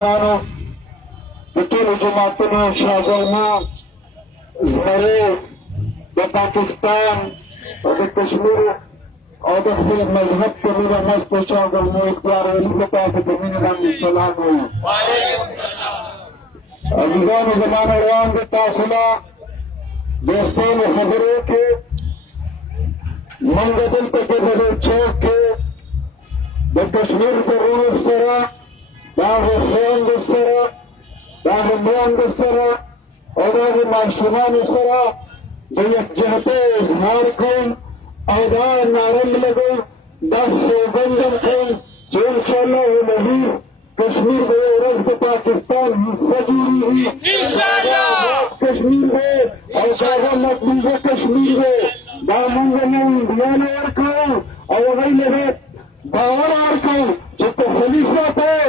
ټولو جماعتونو شاګردانو زمري د پاکستان او د کشمیر او د خپل مذهب په مینه مستو شاګردانو اختیار علي په تاسو په مینه باندې سلام وایم. عزیزانو زمانه روان د تاسو نه دوستانو خبرو کې موږ دلته په دې چوک کې د کشمیر په ورو سره دا خویندو سره دا میندو سره او دا ماشومانو سره د یکجهتۍ اظهار کوم او دا نعره لګوم دا سوګند کوم چې انشاءالله العزیز کشمیر به یو ورځ د پاکستان حصه جوړېږي کشمیر به او هغه مقبوضه کشمیر به دا موږ نه انډیانو ورکوو او هغوی له باور ورکوو چې تسلي ساتئ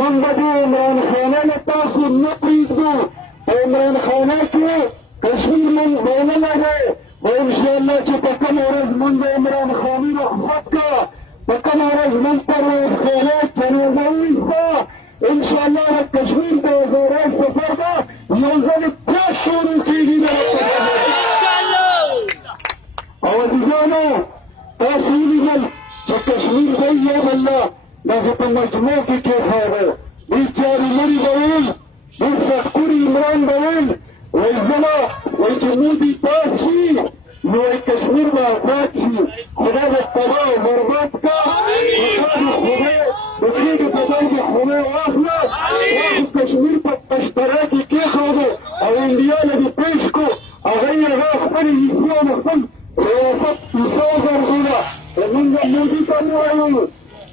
من به د عمران خانه له تاسو نه پرېږدو په عمران خانه کې کشمیر موږ به ونه لګو خو انشاءالله چې په کومه ورځ موږ د عمران خاني رخصت کړه په کومه ورځ موږ پرویز خانه جنازه وویسته انشاءالله د کشمیر د وزارت سفر به یو ځل بیا شروع کېږي او عزیزانو تاسو ولیدل چې کشمیر به یم الله داسې په مجموع کې کېښوده دوی چارې لرې به ویل دوی سختکوري عمران به ویل وایي زما وایي چې مودي پاس شي نو وایي کشمیر به آزاد شي خدا به تباه او برباد کړه خدای د خېږې په ځای کې خدای واخله خو کشمیر په پشتره کې کېښوده او انډیا له دې پېښ کړو هغوی هغه خپلې حصې او د خپل ریاست حصه وګرځوله موږ مودي ته نه وایو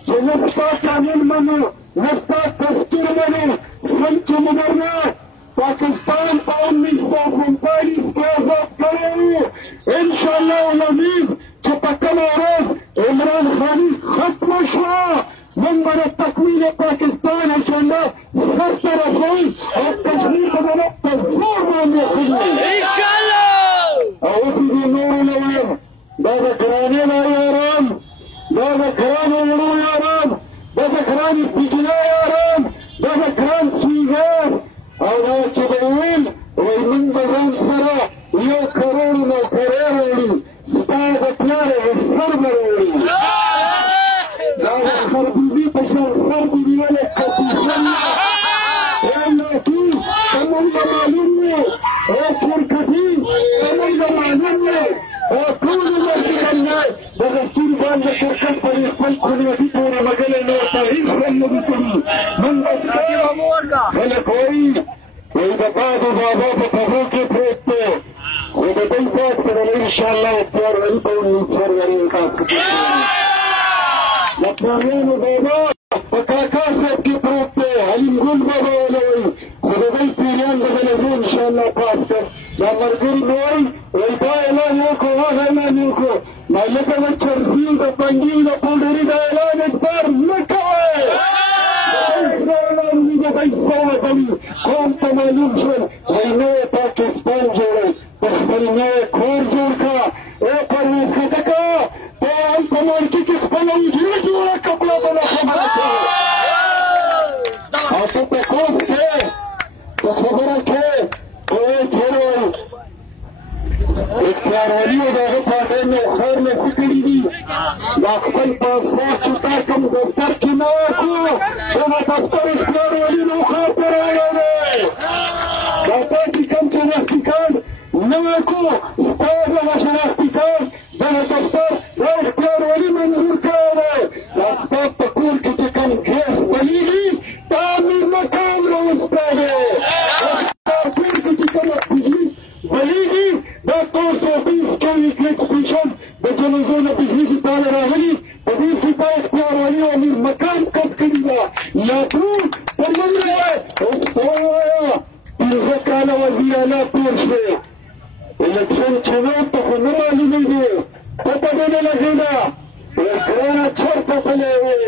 چې نه ستا قانون منو نه ستا دستور منو سمچ مدرنه پاکستان په 1947 کې آزاد کړی وو انشاءالله العزیز چې په کومه ورځ عمران خاني ختمه شوه موږ به د تکمیل پاکستان اجنډه سر ته رسوو او کشمیر به زموږ په زور باندې خلو او اوس دې نورو نه وایم دا د ګرانې یاران دا د ګرانو وړو یاران دا د ګرانې بجلا یاران دا د ګران سویګاز او دا چې به ویل وایي موږ به ځان سره 1 کروڑ نوکرۍ راوړي ستا د پلار سر به راوړي دا د خربوزي په شان سر به نیولې کپوشن لاتي ته موږ به معلوم وو او کورکټي ته موږ به معلوم وو او ټول عمر چې کوم دی د دستور باندې کرکټ پرې خپل کلیاتي پورې مګلی نو ورته هېڅ هم نه دي کړي موږ به خلک وایي وایي د بادو بابا په پښو کې پروت دی خو د دوی ذات سره به انشاءالله اختیار ولي به ونیچر ورې تاسو د پلانیانو بابا په کاکا صاحب کې پروت دی حلیم ګل بابا وله وایي خو د دوی پیریان به به له زه انشاءالله پاس کړم دا ملګري مې وایي وایي دا اعلان وکړو هغه اعلان وکړو مالکه د چرسي د پنډي د پوډري د اعلان اجبار نه کوئ قوم ته معلوم شول وایي نوی پاکستان جوړئ د خپل نوی کور جوړ کړه ای پرویز خټکه ته هلته مارکي کې خپله حجره جوړه کړه بیا بله خبره کوې او ته تپوس کې ته خبره کې وایي چېرې وایي اختیار ولي او د هغه پاټۍ مې خیر نه څه کړي دي دا خپل پاسپورټ چې تا کوم دفتر کې نه ورکړو دغه دفتر اختیار ولي نو ښار ته راوړی دی دا تا چې کوم شناختي کارډ نه ورکړو ستا دغه شناختي کارډ دغه دفتر دا اختیار ولي منظور کړی دی دا ستا په کور کې چې کوم ګیس بلیږي دا امیر مقام راوستی دی ستا کور کې چې کومه بجلي بلیږي دا 220 کیوي کلیک سټیشن د جنازو نه بجلي کې تاله راغلي په دې کې دا اختیار ولي او امیر مقام کټ کړي ده یا ټول په موږ وایه اوس ته ووایه 15 کاله وزیر اعلی تېر شوې الکشن چې و ته خو نه معلومېږي پته دې نه لګېده ګرانه چېرته تللی وې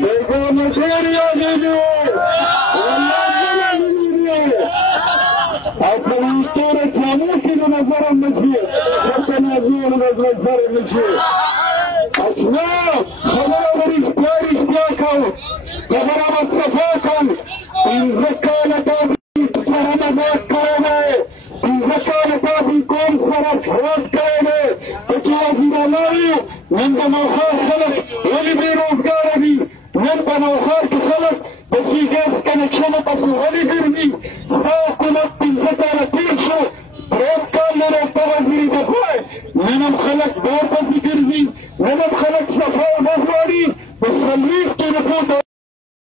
بیګا مزار یادېږي والله زه معلومېږي او په توره جامو کې د نظر هم نه شي چېرته نازو د نظر هم نه شي اشنا خبره به رښتیا رښتیا کوو دبرم الصفا کن این زکالتا بی سر مزاق کرده این زکالتا بی کون سر افراد کرده بچه وزیر اللهی من بنوخار خلق ولی بیروزگار بی من بنوخار که خلق بسی گیس کنکشن پس ولی گردی ستا حکومت این زکالتیر شو پروت کار لره تا وزیری دفاع منم خلق دور پسی گرزی منم خلق صفا و مغواری بس خلیق تو رپوت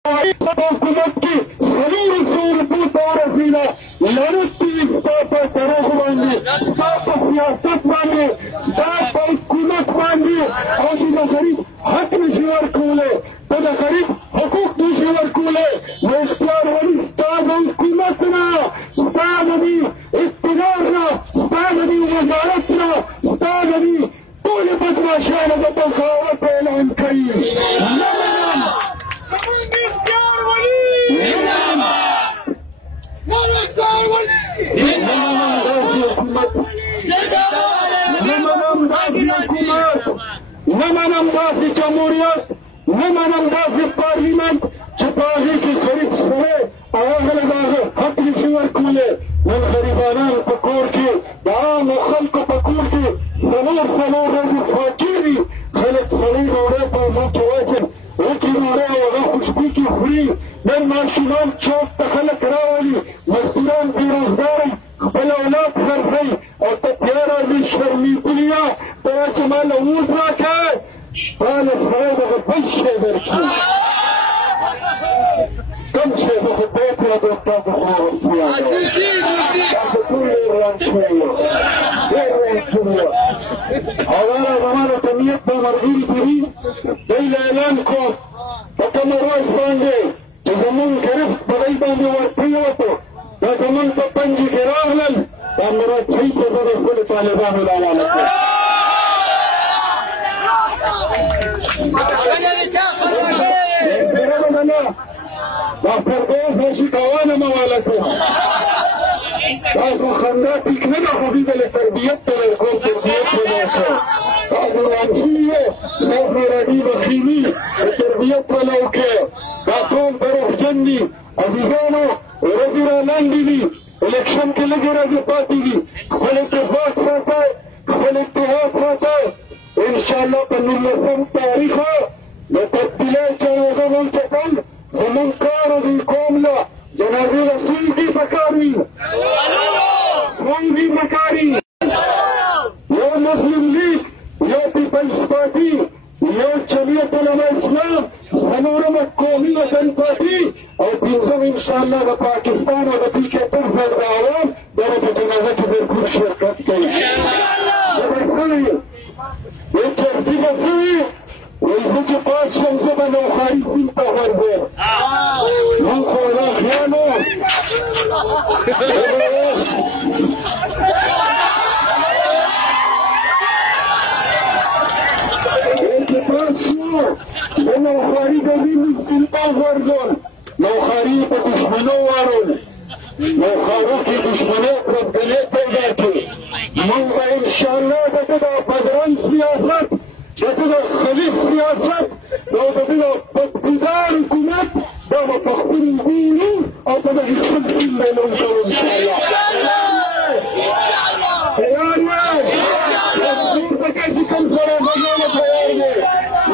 حکومت کی سرور سور پوت اور رسیلا لڑتی ستا دروغ باندې ستا سیاست باندې ستا حکومت باندې او د غریب حق نشي ورکولی ته د غریب حقوق نشي ورکولی نو اختیار ولي ستا د حکومت نه ستا د دې اقتدار نه ستا د دې وزارت نه ستا د دې ټولې بدماشانو د بغاوت اعلان کوي نمانم داسې جمهوریت نمانم داسې پارلیمنت چې په هغې کې غریب سړی او هغه له د هغه حق نشي ورکولی نن غریبانان په کور کې د عامو خلکو په کور کې څلور ورځې فاقې وي خلک سړی ډوډۍ په اوبو کې واچوي وچې ډوډۍ او هغه خوشبوکي خوري نن ماشومان چوک ته خلک راولي مزدوران بېروزګاره خپل اولاد خرڅوي او ته بیا راځې شرمېدلي ته را چې ما له اوس راکړه تا له سړی دغه بل شی درکړي کوم شی زه خو بیا سره تاسو خو وصیت تاسو ټول ډېر روان شوي یو ډېر روان شوي یو او دا زما د جمعیت د ملګري چې دي دوی له اعلان کوم په کومه ورځ باندې چې زمونږ ګرفت په دوی باندې ورپرېوتو دا زمونږ په پنجې کې راغلل دا مراد صحیح ته زه د خپلو طالبانو له حواله کوم دا فردوس رشي کوانه مواله کوم تاسو خندا ټیک نه ده خو دوی به له تربیت ته ورکوم تربیت به نشو تاسو روان شوي یو تاسو راډي بخیلي د تربیت والا وکړئ دا ټول دروغجن دي عزیزانو ورځې را لنډې دي الیکشن کې لږې ورځې پاتې دي خپل اتفاق ساتئ خپل اتحاد ساتئ انشاءالله په 19 تاریخ د تبدیلۍ جنازه ولچکل زمونږ کار او دوی قوم له جنازې به سویږي پکار وي سویږي پکار وي یو مسلم لیگ یو پیپلز پارټي یو جمعیت علما اسلام څلورمه قومي وطن پارټي او پنځم انشاءالله د پاکستان او د پي کې پر ضد د عوام دغه په جنازه کې بالکل شرکت کوي زه به څه وي یو چرسي به څه وي وایي زه چې پاس شم زه به نوخاري سیند ته غورځم موږ خو دا خیال و د نوخاري د وینې سیند ته غورځول نوخاري په دشمنو واړول نوخارو کې دشمنۍ پرتګلې پیدا کړې موږ به انشاءالله د ده د بدرنګ سیاست د ده د خلیص سیاست او د ده د بدبودار حکومت دا به په خپل وینو او په دغې خپل سیند به نوم کوو انشاءالله تیار یې دستور پکې چې کوم سړی بګانه تیار دی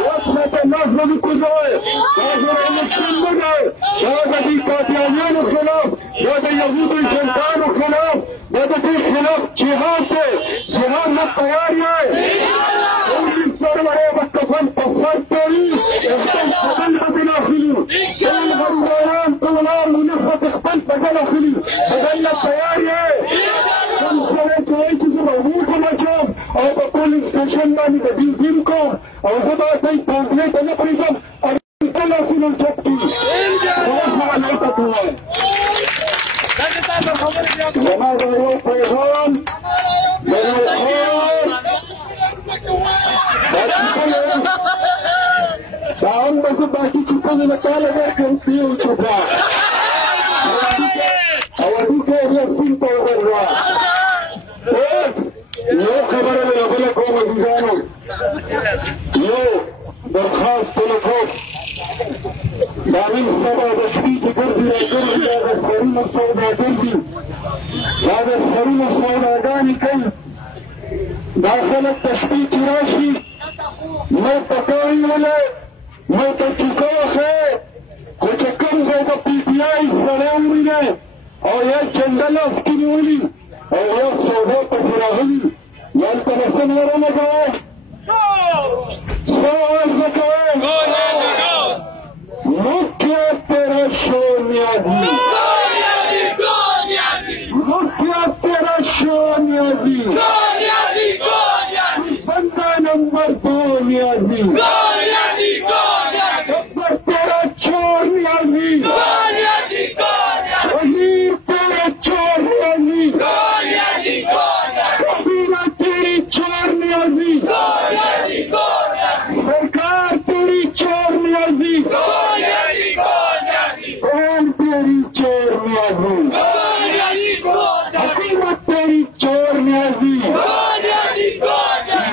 وسله ته لاس به دې کوزوئ دا زه الیکشن نه دی دا د دې قادیانیانو خلاف دا د یهودو ایجنټانو خلاف دا د دې خلاف جهاد دی جهاد نه تیار یې ټول سرورې به کفن په سر کوي خپل بدن به دې اخلي ټول غریبان ټولان ولس به خپل بدن اخلي بدن نه تیار یې کوم سړی چې وایي چې زه به ووټ اچوم او په پولینګ سټیشن باندې د ډیوټین کوم او زه به دوی پوزلې ته نه پرېږدم او خپل لاسونه چپ کړي زما د یو پیغام د یو خور دا هم به زه باقي چوپانې له کاله ورکړم یو چوپان او هډوکی بیا سیند ته وغورځوه اوس یو خبره مې له بله کوم عزیزانو یو درخواست تلې کوم دامن سبا د شپې چې ګرځي راګرځي دا د سرونو سوداګرځي دا د سرونو سوداګانې کوي دا خلک د شپې چې راشي نو پکوي ولې نو ته چوکه وښیې خو چې کوم ځای د پي ټي آی سړی ووینې او یا چنده لاس کې نیولي او یا سودا پسې راغلي هلته به څه ناره نه کوئ څه آواز نه کوئ मुख्य तेरा शोर न्याजी मुख्य तेरा शोर न्याजी बंदा नंबर 2 न्याजी गब्बर तेरा चोर न्याजी वजीर तेरा चोर न्याजी कबीरा तेरी चोर न्याजी सरकार तेरी चोर न्याजी तेरी चोर न्याजी हकीमत तेरी चोर न्याजी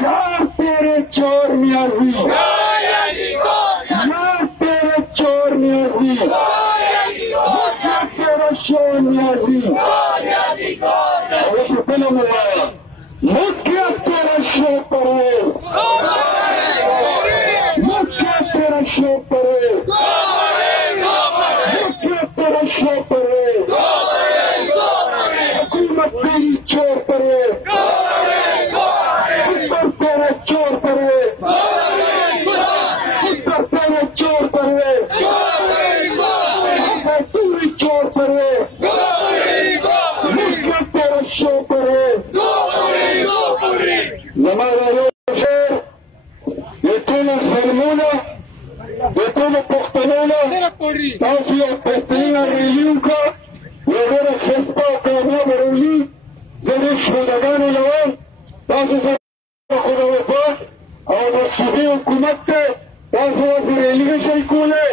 यार तेरे चोर न्याजी यार तेरे चोर न्याजी तेरा शोर न्याजी फिल्म हुआ मुख्य तेरा शो परवेज मुख्य तेरा शो परवेज हुकूमत तेरी चोर परवेज तेरा चोर परवेज तेरा चोर परवेज पूरी चोर परवेज तेरा शो परवेज हमारा शेर ये टोला सलमोना ये टोला पुख्तनोना تاسو یو بهترینه ریلي وکړه یو ډېره ښایسته او کامیابه ریلي زه ډېر شهیدګانو لرم تاسو سره خو د وفاق او د صوبې حکومت دی تاسو اوس ریلي نشئ کولی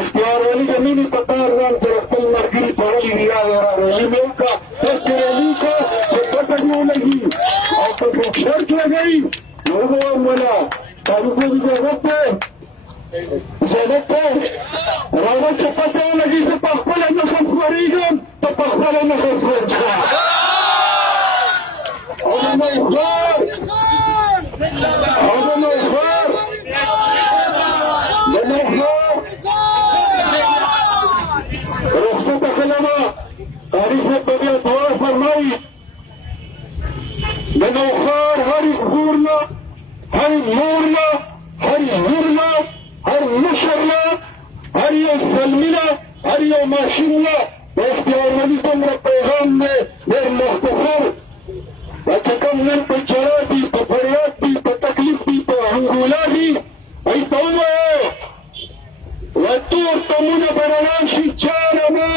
اختیار ولي د مینې په کار ځان سره خپل ملګري تړلي دي یاره ریلي مې وکړه داسې ریلي وکړه چې پټه دې ولګي او که څوک شرط لګوي نو زه وایم ولا تاسو خو اجازت دی اجازت دی راځه چې پته ولګي زه په خپله نه خسورېږم ته په خپله نه خسورېږه او د نوښار رخصته کلمه قاري صاحب به بیا دعا فرمایي د نوښار هر غور نه هر مور نه هر لور نه هر مشر نه هر یو زلمي نه هر یو ماشوم نه د اختیار ولي دومره پیغام دی ډېر مختصر دا چې کوم نن په چرا دي په فریاد دي په تکلیف دي په انګولا دي هغوی ته ووایه تور تمونه به روان شي چانه نه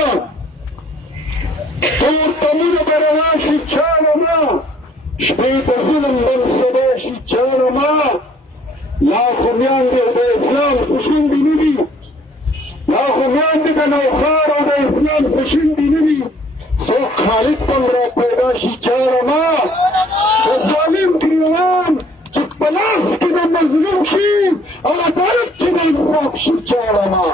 تور تمونه به روان شي چانه نه شپې د ظلم نن سبا شي چانه نه لا خو میاندې د اسلام څه شونډې نه دي لا خو میاندې د نوښار او د اسلام څه شونډې نه دي څوک خالق ته را پیدا شي چاره نه د ظالم ګریوان چې په لاس کې د مظلوم شي او عدالت چې د انصاف شي چاره نه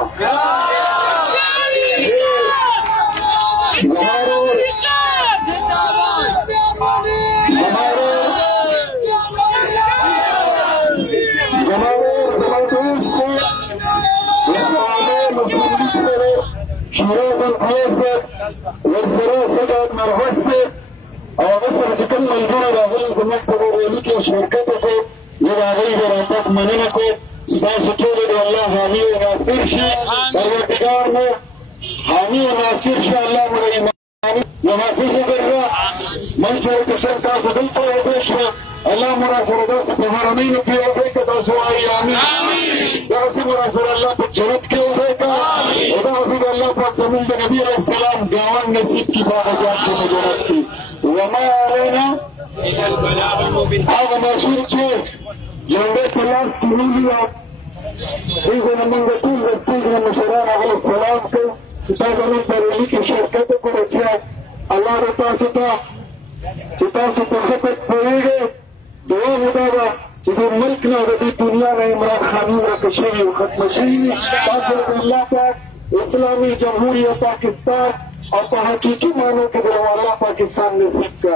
شیراز الفیاصل ورسره سعد مرغوث او مثلا چې کوم ملګري راغلي زموږ په ریلي کې شرکت وکړو زه د هغوی د راتګ مننه کوم ستاسو ټولو د الله حامي او ناصر شي پروردګار مو حامي او ناصر شي الله مو د ایماني محافظ وګرځه من سره چې سم تاسو دلته وځئ شوه الله مو را سره داسې په حرمینو کې وځئ که تاسو وایي امین داسې مو را سره الله په جنت کې وځئ که او دغسې د الله پاک زموږ د نبي علیه السلام ګاونډ نصیب کړي په هغه جان کې مو جنت کې وما علینا هغه ماشوم چې جنډۍ په لاس کې نیولي وه هغې نه موږ ټول د سټېج نه مشران علیه السلام کوو چې تاسو نن په ریلي کې شرکت وکړو چې الله دې تاسو ته چې تاسو په ښه پوهېږئ دعا مو دا ده چې د ملک نه د دې دنیا نه عمران خاني ورکه شوي او ختمه شوي وي تاسو د الله پاک इस्लामी जमहूरियत पाकिस्तान और हकीकी मानों के दिलवाला पाकिस्तान नसीब का।